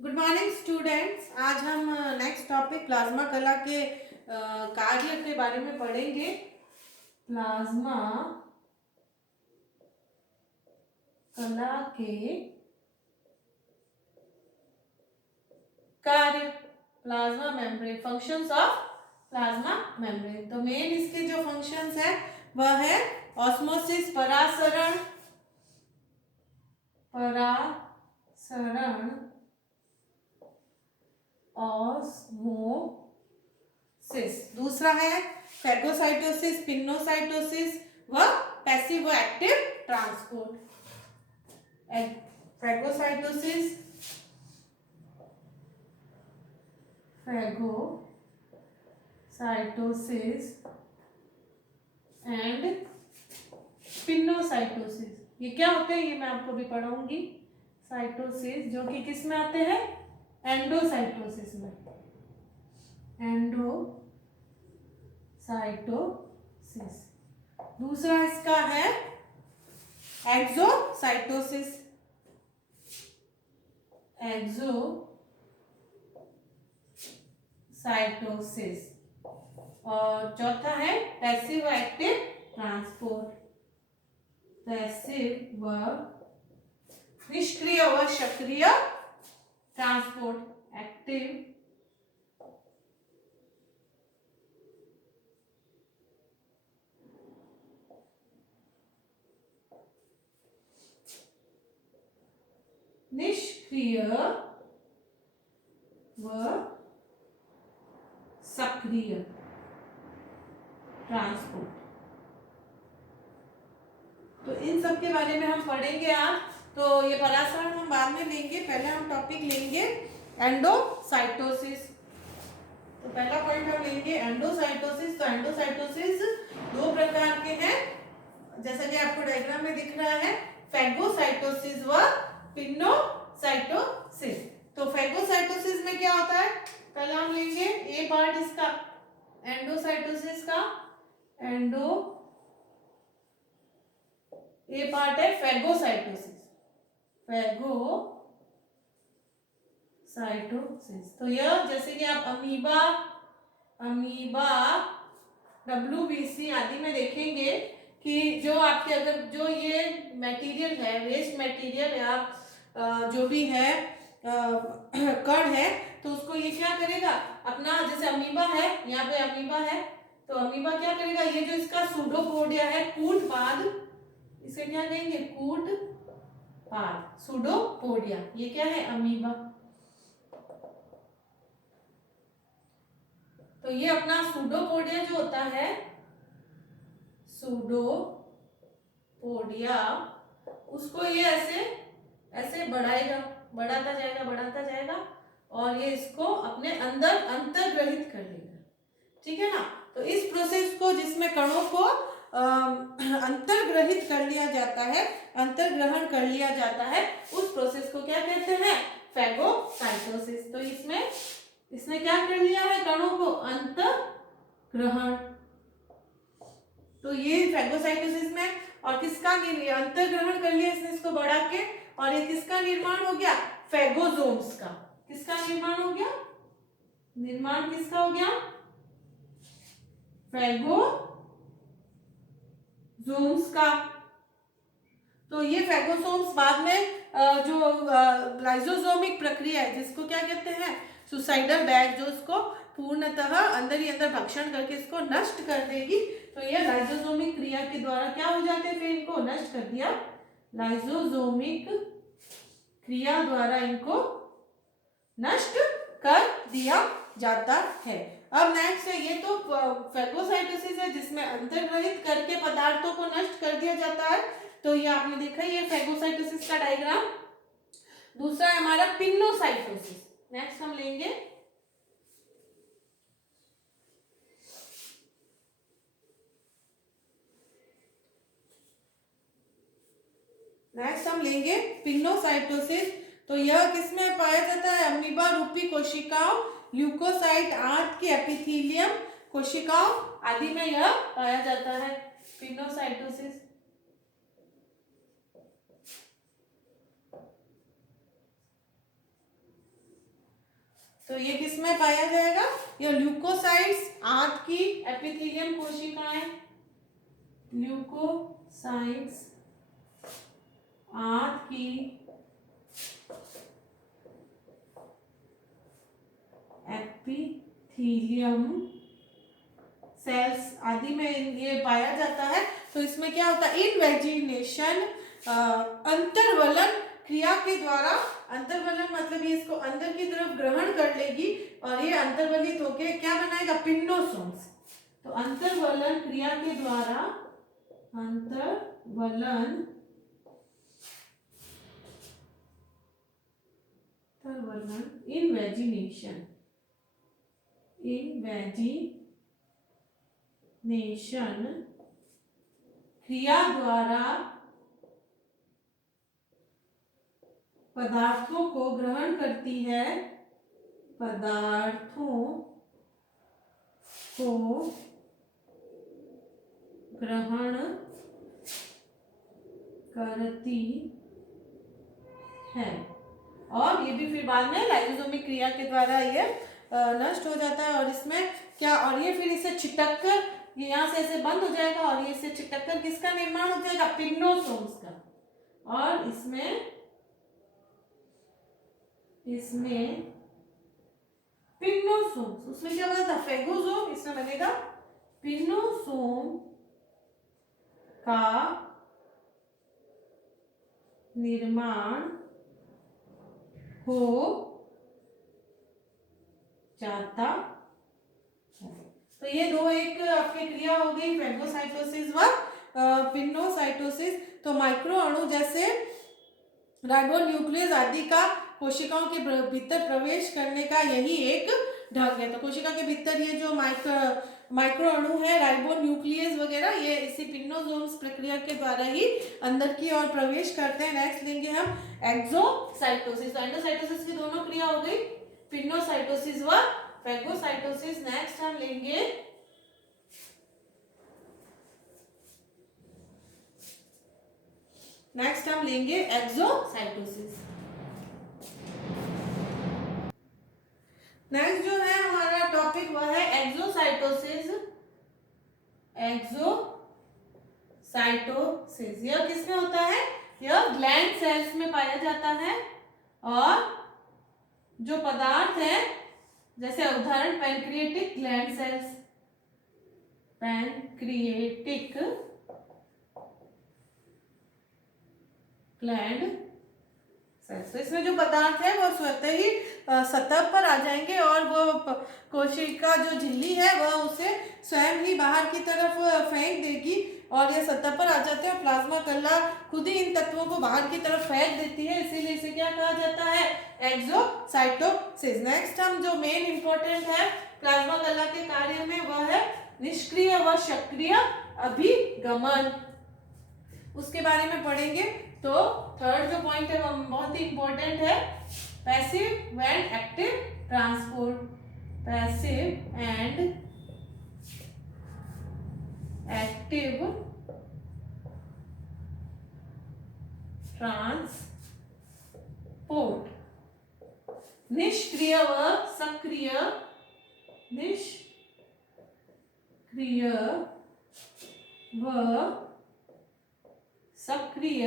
Good morning students. आज हम next topic plasma कला के कार्य के बारे में पढ़ेंगे। प्लाज्मा कला के कार्य, plasma membrane, functions of plasma membrane. तो मेन इसके जो फंक्शंस है वह है ऑस्मोसिस, परासरण, ऑस्मोसिस। दूसरा है फैगोसाइटोसिस, पिनोसाइटोसिस व passive active transport. Phagocytosis, and pinocytosis. ये क्या होते हैं ये मैं आपको भी पढ़ाऊंगी। साइटोसिस जो कि किस में आते हैं, एंडोसाइटोसिस में। एंडोसाइटोसिस। दूसरा इसका है एक्सोसाइटोसिस। एक्सोसाइटोसिस। और चौथा है पैसिव एक्टिव ट्रांसपोर्ट। पैसिव व निष्क्रिय व सक्रिय ट्रांसपोर्ट। एक्टिव निष्क्रिय व सक्रिय ट्रांसपोर्ट। तो इन सब के बारे में हम पढ़ेंगे आज। तो ये परासरण हम बाद में लेंगे, पहले हम टॉपिक लेंगे एंडोसाइटोसिस। तो पहला पॉइंट हम लेंगे एंडोसाइटोसिस। तो एंडोसाइटोसिस दो प्रकार के हैं, जैसा कि आपको डायग्राम में दिख रहा है, फैगोसाइटोसिस व पिनोसाइटोसिस। तो फैगोसाइटोसिस में क्या होता है, पहले हम लेंगे ए पार्ट इसका एंडोसाइटोसिस का। ए पार्ट है फैगोसाइटोसिस। फैगोसाइटोसिस तो यह जैसे कि आप अमीबा WBC आदि में देखेंगे कि जो आपके अगर जो ये मटेरियल है, वेस्ट मटेरियल या जो भी है कण है, तो उसको ये क्या करेगा अपना, जैसे अमीबा है, यहाँ पे अमीबा है, तो अमीबा क्या करेगा, ये जो इसका सूडोपोडिया है, कूटपाद, इसे क्या कहेंगे, कूटपाद, सूडोपोडिया, ये क्या है, अमीबा। तो ये अपना सूडोपोडिया जो होता है, सूडोपोडिया, उसको ये ऐसे ऐसे बढ़ाएगा, बढ़ाता जाएगा और ये इसको अपने अंदर अंतर्ग्रहित कर लेगा। ठीक है ना। तो इस प्रोसेस को, जिसमें कणों को अंतर्ग्रहित कर लिया जाता है, अंतर्ग्रहण कर लिया जाता है, उस प्रोसेस को क्या कहते हैं, फैगोसाइटोसिस। तो इसने क्या कर लिया है, कणों को अंतर्ग्रहण। तो ये फैगोसाइटोसिस में, और किसका अंतर्ग्रहण कर लिया इसने, इसको बढ़ा के, और ये किसका निर्माण हो गया, फैगोसोम्स का। किसका निर्माण हो गया, निर्माण किसका हो गया, फैगोसोम्स का। तो ये फैगोसोम्स बाद में जो लाइसोसोमिक प्रक्रिया है, जिसको क्या कहते हैं, सुसाइडल बैग, जो इसको पूर्णतः अंदर ही अंदर भक्षण करके इसको नष्ट कर देगी। तो ये लाइसोसोमिक क्रिया के द्वारा क्या हो जाते हैं, फिर इनको नष्ट कर दिया, लाइसोसोमिक क्रिया द्वारा इनको नष्ट कर दिया जाता है। अब नेक्स्ट है, ये तो फैगोसाइटोसिस है जिसमें अंतर्ग्रहित करके पदार्थों को नष्ट कर दिया जाता है। तो ये आपने देखा, ये फैगोसाइटोसिस का डायग्राम। दूसरा है हमारा पिनोसाइटोसिस। नेक्स्ट हम लेंगे पिनोसाइटोसिस। तो यह किसमें पाया जाता है, अमीबा रूपी कोशिकाओं, ल्यूकोसाइट आंत की एपिथेलियम कोशिकाओं आदि में यह पाया जाता है, पिनोसाइटोसिस। तो ये किस में पाया जाएगा? ये ल्यूकोसाइट्स, आंत की एपिथेलियम कोशिकाएं, ल्यूकोसाइट्स आंत की एपिथेलियम सेल्स आदि में ये पाया जाता है। तो इसमें क्या होता है? इनवेजिनेशन, अंतर्वलन क्रिया के द्वारा, अंतर्वलन मतलब ये इसको अंदर की तरफ ग्रहण कर लेगी और ये अंतर्वलित होकर क्या बनाएगा? पिन्नोसोम्स। तो अंतर्वलन क्रिया के द्वारा, अंतर्वलन इनवेजिनेशन क्रिया द्वारा पदार्थों को ग्रहण करती है, पदार्थों को ग्रहण करती है और ये भी फिर बाद में लाइसोसोमिक क्रिया के द्वारा ये नष्ट हो जाता है। और इसमें क्या, और ये फिर इसे छिटक कर, ये यहाँ से ऐसे बंद हो जाएगा और ये इसे छिटक कर किसका निर्माण हो जाएगा? पिन्नोसोम्स का। और इसमें पिन्नोसोम्स, उसमें क्या बना था? फेगोसोम, इसमें बनेगा पिन्नोसोम का निर्माण हो जाता है। तो ये दो एक आपकी क्रिया हो गई, फेगोसाइटोसिस व पिन्नोसाइटोसिस। तो माइक्रो अणु जैसे राइबोन्यूक्लियस आदि का कोशिकाओं के भीतर प्रवेश करने का यही एक ढंग है। तो कोशिका के भीतर ये जो माइक्रो अणु है, राइबोन्यूक्लियस वगैरह, ये इसी पिन्नोसोम्स प्रक्रिया के द्वारा ही अंदर की ओर प्रवेश करते हैं। नेक्स्ट लेंगे हम एक्सोसाइटोसिस। तो एंडोसाइटोसिस की दोनों क्रिया हो गई, पिन्नोसाइटोसिस व फेगोसाइटोसिस। नेक्स्ट हम लेंगे एक्सोसाइटोसिस। नेक्स्ट जो है हमारा टॉपिक वह है एक्सोसाइटोसिस। एक्सोसाइटोसिस यह किसमें होता है? यह ग्लैंड सेल्स में पाया जाता है और जो पदार्थ है, जैसे उदाहरण pancreatic gland sales, pancreatic gland sales. तो इसमें जो पदार्थ है वो स्वतः ही सतह पर आ जाएंगे और वो कोशिका जो झिल्ली है वह उसे स्वयं ही बाहर की तरफ फेंक देगी और ये सतह पर आ जाते हैं। प्लाज्मा कला खुद ही इन तत्वों को बाहर की तरफ फेंक देती है, इसीलिए इसे क्या कहा जाता है? एक्सोसाइटोसिस। नेक्स्ट हम जो मेन इंपॉर्टेंट है प्लाज्मा कला के कार्य में वह है निष्क्रिय व सक्रिय अभिगमन, उसके बारे में पढ़ेंगे। तो थर्ड जो पॉइंट है वो बहुत ही इंपॉर्टेंट है, passive and active transport. Passive and active transport, निष्क्रिय व सक्रिय, निष्क्रिय व सक्रिय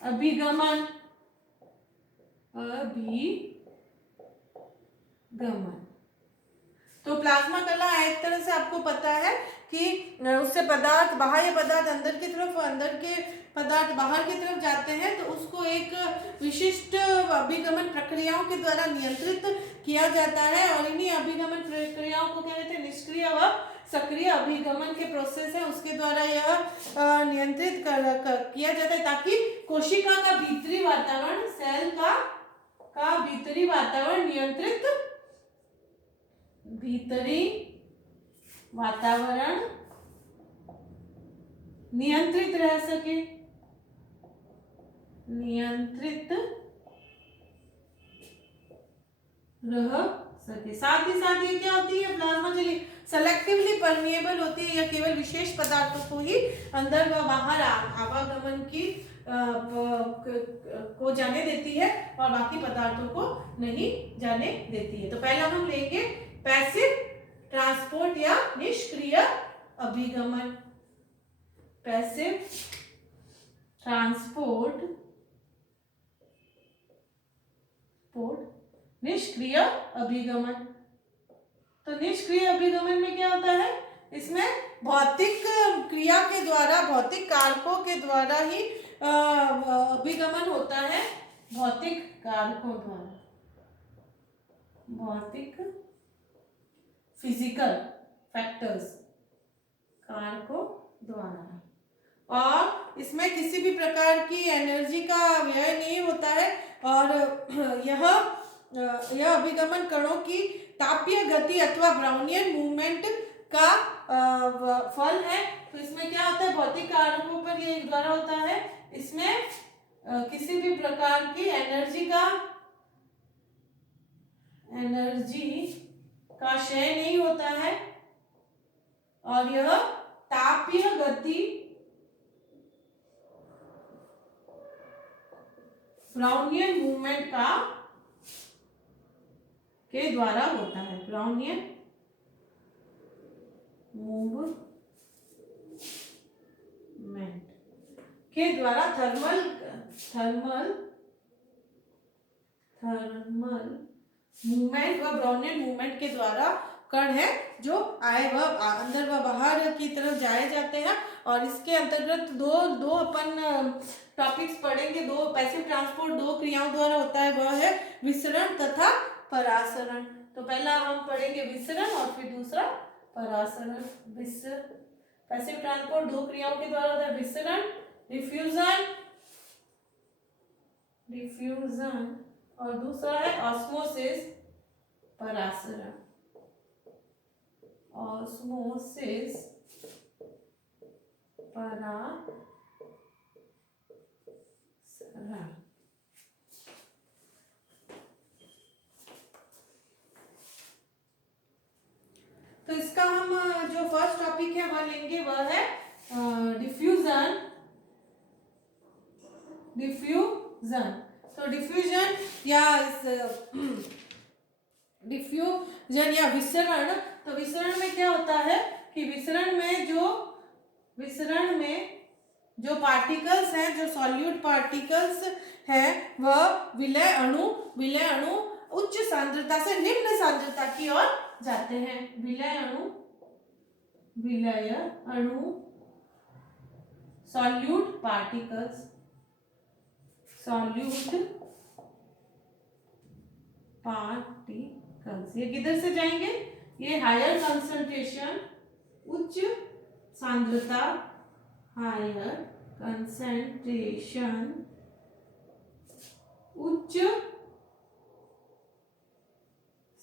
अभिगमन, तो प्लाज्मा कला एक तरह से आपको पता है कि उससे पदार्थ, बाह्य पदार्थ अंदर की तरफ, अंदर के पदार्थ बाहर की तरफ जाते हैं, तो उसको एक विशिष्ट अभिगमन प्रक्रियाओं के द्वारा नियंत्रित किया जाता है और इन्हीं अभिगमन प्रक्रियाओं को क्या कहते हैं? निष्क्रिय व सक्रिय अभिगमन के प्रोसेस है, उसके द्वारा यह नियंत्रित किया जाता है ताकि कोशिका का भीतरी वातावरण, सेल का भीतरी वातावरण नियंत्रित, भीतरी वातावरण नियंत्रित रह सके, नियंत्रित रह सके। साथ ही साथ ये क्या होती है? प्लाज्मा झिल्ली सेलेक्टिवली परमिएबल होती है, या केवल विशेष पदार्थों को ही अंदर व बाहर आवागमन की को जाने देती है और बाकी पदार्थों को नहीं जाने देती है। तो पहला हम लेंगे पैसिव ट्रांसपोर्ट या निष्क्रिय अभिगमन। पैसिव ट्रांसपोर्ट, निष्क्रिय अभिगमन। तो निष्क्रिय अभिगमन में क्या होता है, इसमें भौतिक क्रिया के द्वारा, भौतिक कारकों के द्वारा ही अभिगमन होता है। भौतिक कारकों द्वारा, भौतिक फिजिकल फैक्टर्स, कारकों द्वारा, और इसमें किसी भी प्रकार की एनर्जी का व्यय नहीं होता है। और यह अभिगमन कणों की तापीय गति अथवा ब्राउनियन मूवमेंट का फल है। तो इसमें क्या होता है, भौतिक कारकों पर ये द्वारा होता है। इसमें किसी भी प्रकार की एनर्जी का क्षय नहीं होता है और यह तापीय गति ब्राउनियन मूवमेंट के द्वारा होता है। ब्राउनियन मूवमेंट के द्वारा थर्मल मूवमेंट व ब्राउनियन मूवमेंट के द्वारा कण है जो आए वह अंदर व बाहर की तरफ जाए जाते हैं। और इसके अंतर्गत दो अपन टॉपिक्स पढ़ेंगे। दो पैसिव ट्रांसपोर्ट दो क्रियाओं द्वारा होता है, वह है विसरण तथा परासरण। तो पहला हम पढ़ेंगे विसरण और फिर दूसरा परासरण। पैसिव ट्रांसपोर्ट दो क्रियाओं के द्वारा होता है, विसरण, डिफ्यूजन और दूसरा है ऑस्मोसिस, परासरण। ऑस्मोसिस, परासरण। तो इसका हम जो फर्स्ट टॉपिक है वह लेंगे, वह है डिफ्यूजन। तो डिफ्यूजन या विसरण। तो विसरण में क्या होता है कि विसरण में जो पार्टिकल्स हैं, जो सॉल्यूट पार्टिकल्स हैं, वह विलय अणु उच्च सांद्रता से निम्न सांद्रता की ओर जाते हैं। विलय अणु सॉल्यूट पार्टिकल्स ये किधर से जाएंगे, ये हायर कंसंट्रेशन, उच्च सांद्रता, हायर कंसंट्रेशन, उच्च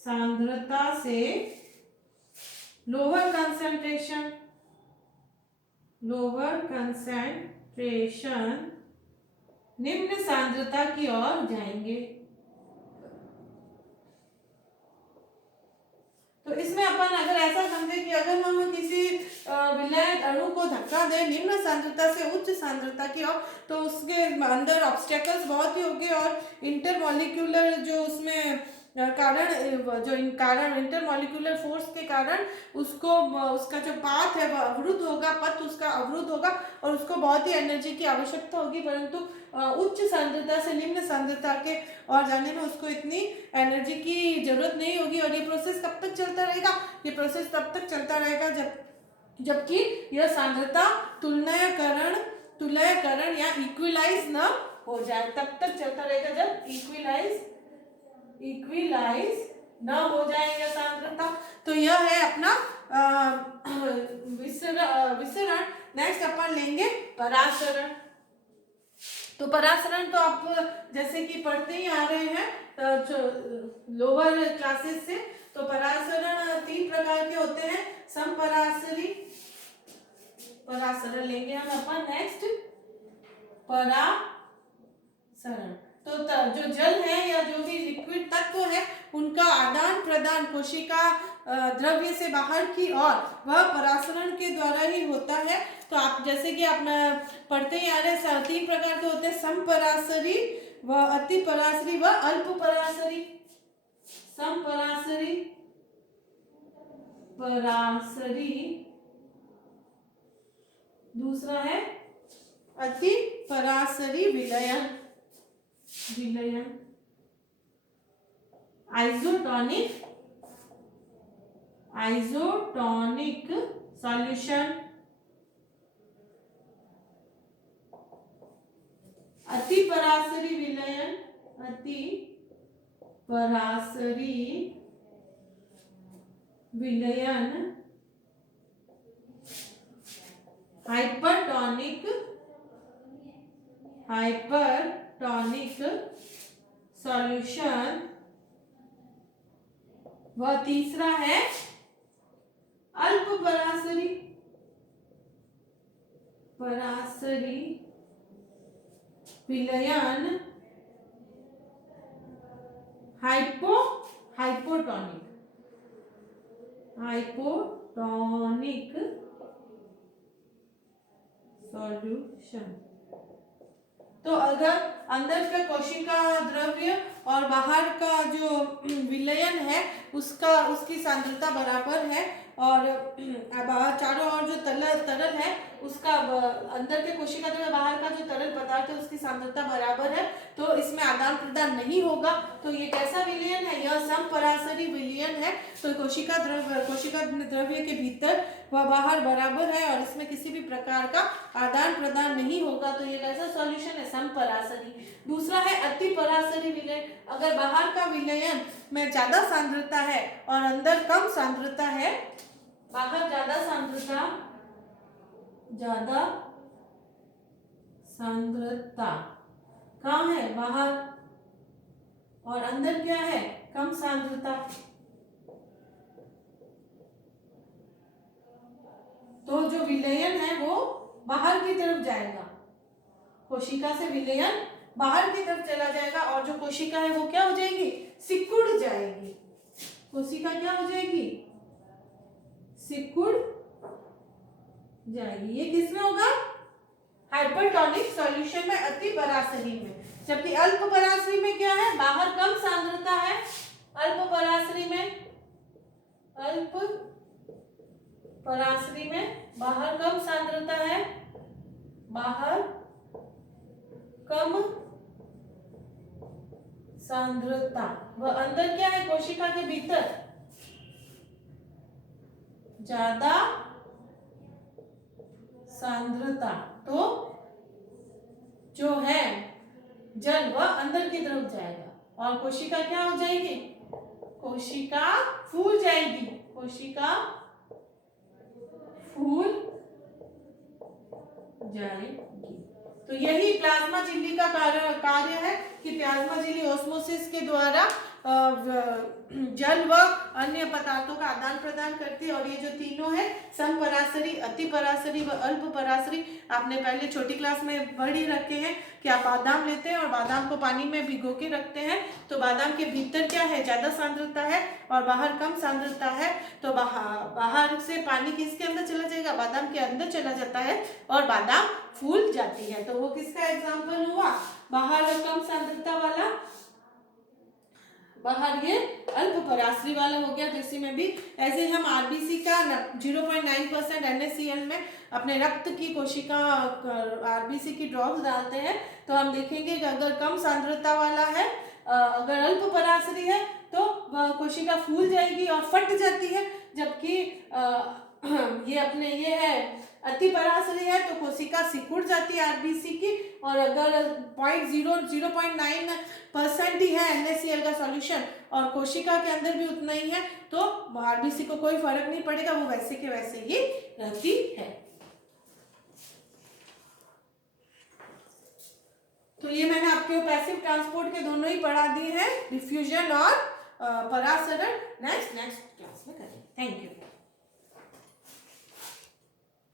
सांद्रता से लोअर कंसंट्रेशन निम्न सांद्रता की ओर जाएंगे। तो इसमें अपन अगर ऐसा समझे कि अगर हम किसी विलयन अणु को धक्का दें निम्न सांद्रता से उच्च सांद्रता की ओर, तो उसके अंदर ऑब्स्टेकल्स बहुत ही होंगे और इंटरमॉलिक्यूलर जो उसमें इंटरमॉलिक्यूलर फोर्स के कारण उसका जो पाथ है वह अवरुद्ध होगा, पथ उसका अवरुद्ध होगा और उसको बहुत ही एनर्जी की आवश्यकता होगी। परंतु उच्च सांद्रता से निम्न सांद्रता के और जाने में उसको इतनी एनर्जी की जरूरत नहीं होगी। और ये प्रोसेस कब तक चलता रहेगा, ये प्रोसेस तब तक चलता रहेगा जबकि यह सांद्रता तुलयकरण या इक्विलाइज न हो जाए। तब तक चलता रहेगा जब इक्विलाइज न हो जाएगा सांद्रता। तो यह है अपना विसरण। नेक्स्ट अपन लेंगे परासरण। तो परासरण तो आप जैसे कि पढ़ते ही आ रहे हैं लोअर क्लासेस से। तो परासरण 3 प्रकार के होते हैं। परासरण लेंगे हम अपन नेक्स्ट परासरण। तो जो जल है या जो भी लिक्विड तत्व है उनका आदान प्रदान कोशिका द्रव्य से बाहर की ओर वह परासरण के द्वारा ही होता है। तो आप जैसे कि आप पढ़ते ही आ रहे हैं, 3 प्रकार के होते हैं, समपरासरी व अति परासरी व अल्प परासरी। समपरासरी, परासरी, दूसरा है अति परासरी विलयन, विलयन, आइसोटोनिक, आइसोटोनिक सॉल्यूशन, अति परासरी विलयन, अति परासरी विलयन, हाइपरटोनिक, हाइपरटोनिक सॉल्यूशन, वह तीसरा है अल्प परासरी, परासरी विलयन, हाइपोटोनिक, हाइपोटोनिक सॉल्यूशन। तो अगर अंदर का कोशिका द्रव्य और बाहर का जो विलयन है उसका उसकी सांद्रता बराबर है और बाहर चारों ओर जो तरल है उसका अंदर के कोशिका द्रव्य बाहर का जो तरल पदार्थ है उसकी सांद्रता बराबर है, तो इसमें आदान प्रदान नहीं होगा। तो ये कैसा विलयन है? यह समपरासरी विलयन है। तो कोशिका द्रव्य के भीतर वह बाहर बराबर है और इसमें किसी भी प्रकार का आदान प्रदान नहीं होगा। तो ये कैसा सॉल्यूशन है? समपरासरी। दूसरा है अति परासरी विलयन। अगर बाहर का विलयन में ज्यादा सांद्रता है और अंदर कम सांद्रता है, बाहर ज्यादा सांद्रता कहाँ है? बाहर, और अंदर क्या है? कम सांद्रता। तो जो विलयन है वो बाहर की तरफ जाएगा, कोशिका से विलयन बाहर की तरफ चला जाएगा और जो कोशिका है वो क्या हो जाएगी? सिकुड़ जाएगी। कोशिका क्या हो जाएगी? सिकुड़ जाएगी। ये किसमें होगा? हाइपरटोनिक सॉल्यूशन में, अति परासरी में। जबकि अल्प परासरी में क्या है? बाहर कम सांद्रता है। अल्प परासरी में बाहर कम सांद्रता है, बाहर कम सांद्रता, वह अंदर क्या है? कोशिका के भीतर ज्यादा सांद्रता। तो जो है जल वह अंदर की तरफ जाएगा और कोशिका क्या हो जाएगी? कोशिका फूल जाएगी, कोशिका फूल जाएगी। तो यही प्लाज्मा झिल्ली का कार्य है कि प्लाज्मा झिल्ली ऑस्मोसिस के द्वारा जल व अन्य पदार्थों का आदान प्रदान करती है। और ये जो तीनों है, समपरासरी, अति परासरी व अल्प परासरी, आपने पहले छोटी क्लास में पढ़ ही रखे हैं कि आप बादाम लेते हैं और बादाम को पानी में भिगो के रखते हैं, तो बादाम के भीतर क्या है? ज्यादा सांद्रता है और बाहर कम सांद्रता है। तो बाहर से पानी किसके अंदर चला जाएगा? बादाम के अंदर चला जाता है और बादाम फूल जाती है। तो वो किसका एग्जाम्पल हुआ? बाहर कम सांद्रता वाला, बाहर ये अल्प परासरी वाला हो गया। तो इसी में भी ऐसे हम आरबीसी का 0.9% NaCl में अपने रक्त की कोशिका आरबीसी की ड्रॉप्स डालते हैं, तो हम देखेंगे कि अगर कम सांद्रता वाला है, अगर अल्प परासरी है तो वह कोशिका फूल जाएगी और फट जाती है। जबकि ये है अति परासरी है तो कोशिका सिकुड़ जाती है आरबीसी की। और अगर 0.9% ही है NaCl का सॉल्यूशन और कोशिका के अंदर भी उतना ही है, तो आरबीसी को कोई फर्क नहीं पड़ेगा, वो वैसे के वैसे ही रहती है। तो ये मैंने आपके पैसिव ट्रांसपोर्ट के दोनों ही पढ़ा दिए हैं, डिफ्यूजन और परासरण। नेक्स्ट क्लास में करेंगे। Thank you.